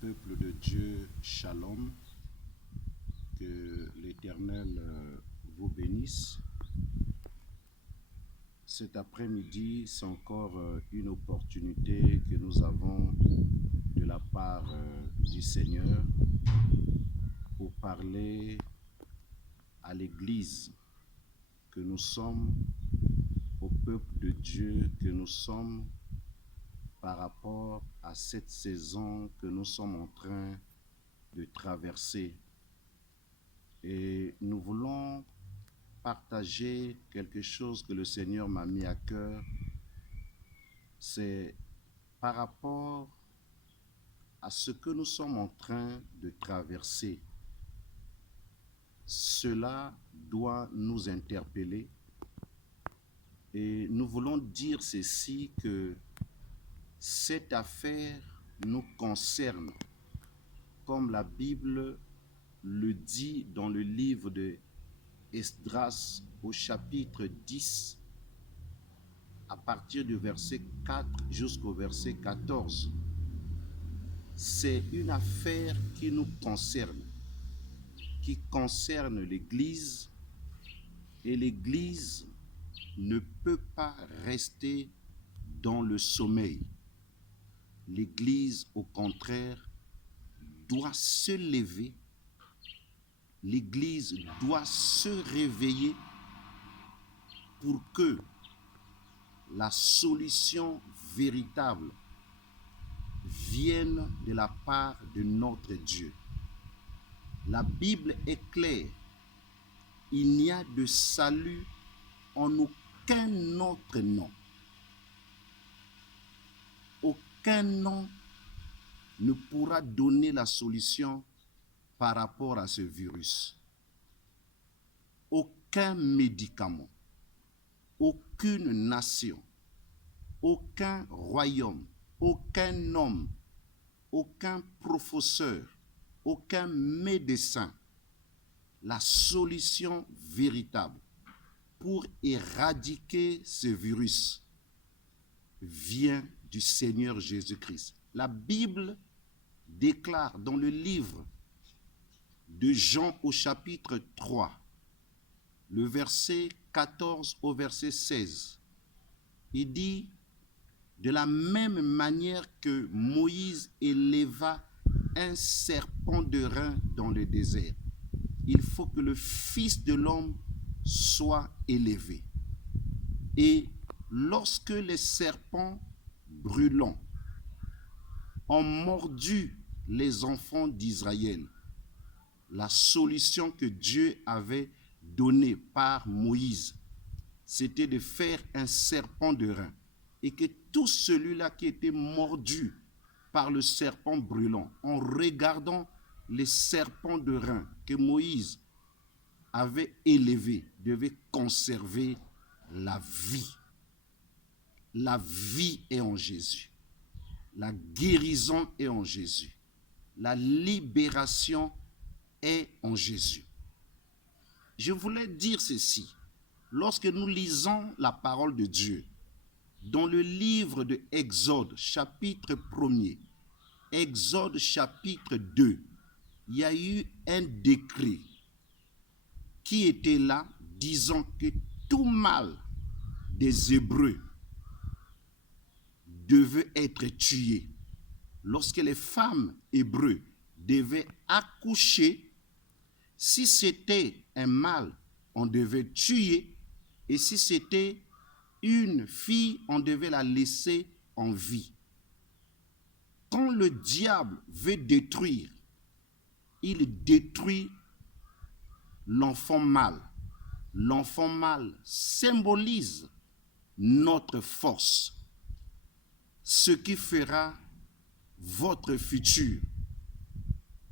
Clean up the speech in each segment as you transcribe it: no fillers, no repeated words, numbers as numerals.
Peuple de Dieu, Shalom, que l'Éternel vous bénisse. Cet après-midi, c'est encore une opportunité que nous avons de la part du Seigneur pour parler à l'Église que nous sommes, au peuple de Dieu que nous sommes, par rapport à cette saison que nous sommes en train de traverser. Et nous voulons partager quelque chose que le Seigneur m'a mis à cœur. C'est par rapport à ce que nous sommes en train de traverser. Cela doit nous interpeller. Et nous voulons dire ceci, que cette affaire nous concerne, comme la Bible le dit dans le livre de Esdras au chapitre 10, à partir du verset 4 jusqu'au verset 14. C'est une affaire qui nous concerne, qui concerne l'Église, et l'Église ne peut pas rester dans le sommeil. L'Église, au contraire, doit se lever. L'Église doit se réveiller pour que la solution véritable vienne de la part de notre Dieu. La Bible est claire. Il n'y a de salut en aucun autre nom. Aucun nom ne pourra donner la solution par rapport à ce virus. Aucun médicament, aucune nation, aucun royaume, aucun homme, aucun professeur, aucun médecin, la solution véritable pour éradiquer ce virus vient du Seigneur Jésus-Christ. La Bible déclare dans le livre de Jean au chapitre 3, le verset 14 au verset 16, il dit: de la même manière que Moïse éleva un serpent de rein dans le désert, il faut que le Fils de l'homme soit élevé. Et lorsque les serpents brûlants ont mordu les enfants d'Israël, la solution que Dieu avait donnée par Moïse, c'était de faire un serpent de rein, et que tout celui-là qui était mordu par le serpent brûlant, en regardant les serpents de rein que Moïse avait élevés, devait conserver la vie. La vie est en Jésus. La guérison est en Jésus. La libération est en Jésus. Je voulais dire ceci. Lorsque nous lisons la parole de Dieu, dans le livre de Exode, chapitre 1er, Exode, chapitre 2, il y a eu un décret qui était là, disant que tout mâle des Hébreux devait être tué. Lorsque les femmes hébreux devaient accoucher, si c'était un mâle, on devait tuer, et si c'était une fille, on devait la laisser en vie. Quand le diable veut détruire, il détruit l'enfant mâle. L'enfant mâle symbolise notre force, ce qui fera votre futur.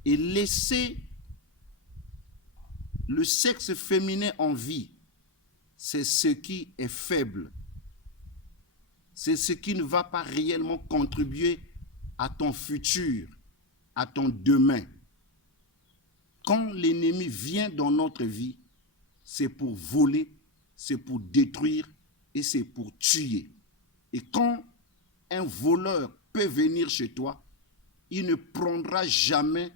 Et laisser le sexe féminin en vie, c'est ce qui est faible. C'est ce qui ne va pas réellement contribuer à ton futur, à ton demain. Quand l'ennemi vient dans notre vie, c'est pour voler, c'est pour détruire et c'est pour tuer. Et quand un voleur peut venir chez toi, il ne prendra jamais